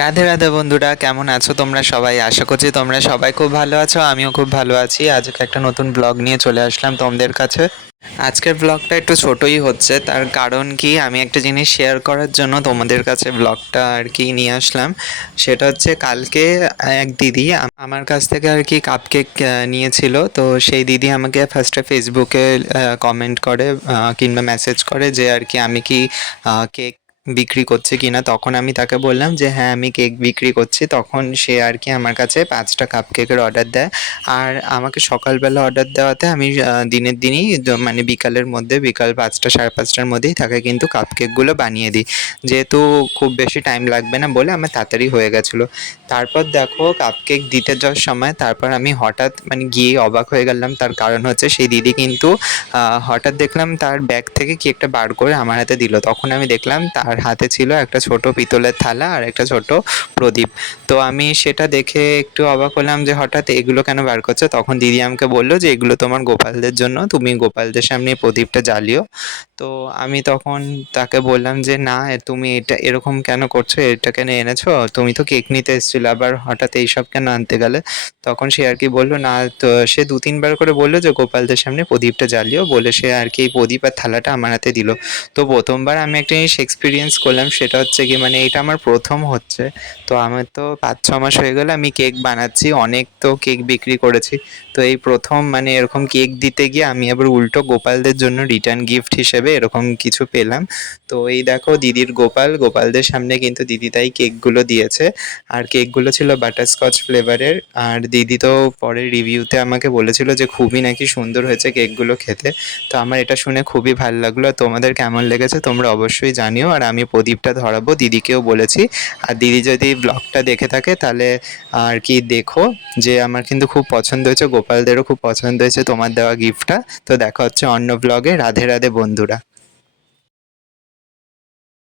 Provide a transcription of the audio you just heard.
রাধে রাধে বন্ধুরা, কেমন আছো তোমরা সবাই? আশা করছি তোমরা সবাই খুব ভালো আছো, আমিও খুব ভালো আছি। আজকে একটা নতুন ব্লগ নিয়ে চলে আসলাম তোমাদের কাছে। আজকের ব্লগটা একটু ছোটই হচ্ছে, তার কারণ কি? আমি একটা জিনিস শেয়ার করার জন্য তোমাদের কাছে ব্লগটা আর কি নিয়ে আসলাম। সেটা হচ্ছে কালকে এক দিদি আমার কাছ থেকে আর কি কাপ কেক নিয়েছিল। তো সেই দিদি আমাকে ফার্স্টে ফেসবুকে কমেন্ট করে কিংবা মেসেজ করে যে আর কি আমি কি কেক বিক্রি করছে কিনা, তখন আমি তাকে বললাম যে হ্যাঁ আমি কেক বিক্রি করছি। তখন সে আর কি আমার কাছে পাঁচটা কাপ কেকের অর্ডার দেয়। আর আমাকে সকালবেলা অর্ডার দেওয়াতে আমি দিনের দিনই মানে বিকালের মধ্যে, বিকাল পাঁচটা, সাড়ে পাঁচটার মধ্যেই তাকে কিন্তু কাপ কেকগুলো বানিয়ে দিই। যেহেতু খুব বেশি টাইম লাগবে না বলে আমার তাড়াতাড়ি হয়ে গেছিল। তারপর দেখো কাপ কেক দিতে যাওয়ার সময় তারপর আমি হঠাৎ মানে গিয়ে অবাক হয়ে গেলাম। তার কারণ হচ্ছে সেই দিদি কিন্তু হঠাৎ দেখলাম তার ব্যাগ থেকে কি একটা বার করে আমার হাতে দিল। তখন আমি দেখলাম তার হাতে ছিল একটা ছোট পিতলের থালা আর একটা ছোট প্রদীপ। তো আমি সেটা দেখে একটু অবাক হলাম যে হঠাৎ এগুলো কেন বার করছ? তখন দিদি আমাকে বলল যে এগুলো তোমার গোপালদের জন্য, তুমি গোপালদের সামনে প্রদীপটা জ্বালিও। তো আমি তখন তাকে বললাম যে, না তুমি এটা এরকম কেন করছ? এটা কেন এনেছো? তুমি তো কেক নিতে এসেছিল, আবার হঠাৎ এইসব কেন আনতে গেলে? তখন সে আর কি বলল, না, তো সে দু তিনবার করে বলল যে, গোপালদের সামনে প্রদীপটা জ্বালিও। বলে সে আর কি এই প্রদীপ আর থালাটা আমার হাতে দিল। তো প্রথমবার আমি একটা জিনিস এক্সপিরিয়েন্স করলাম সেটা হচ্ছে কি মানে এটা আমার প্রথম হচ্ছে। তো আমার তো পাঁচ, ছ মাস হয়ে গেলে আমি কেক বানাচ্ছি, অনেক তো কেক বিক্রি করেছি। তো এই প্রথম মানে এরকম কেক দিতে গিয়ে আমি আবার উল্টো গোপালদের জন্য রিটার্ন গিফট হিসেবে এরকম কিছু পেলাম। তো এই দেখো দিদির গোপাল, গোপালদের সামনে কিন্তু দিদি তাই কেকগুলো দিয়েছে। আর কেকগুলো ছিল বাটারস্কচ ফ্লেভারের আর দিদি তো পরে রিভিউতে আমাকে বলেছিল যে খুবই নাকি সুন্দর হয়েছে কেকগুলো খেতে। তো আমার এটা শুনে খুবই ভালো লাগল। তোমাদের কেমন লেগেছে তোমরা অবশ্যই জানিও। আর আমি প্রদীপটা ধরাবো, দিদিকেও বলেছি। আর দিদি যদি ব্লগটা দেখে থাকে, তাহলে আর কি দেখো যে আমার কিন্তু খুব পছন্দ হয়েছে, গোপালদেরও খুব পছন্দ হয়েছে তোমার দেওয়া গিফটটা তো দেখা হচ্ছে অন্য ব্লগে রাধে রাধে বন্ধুরা।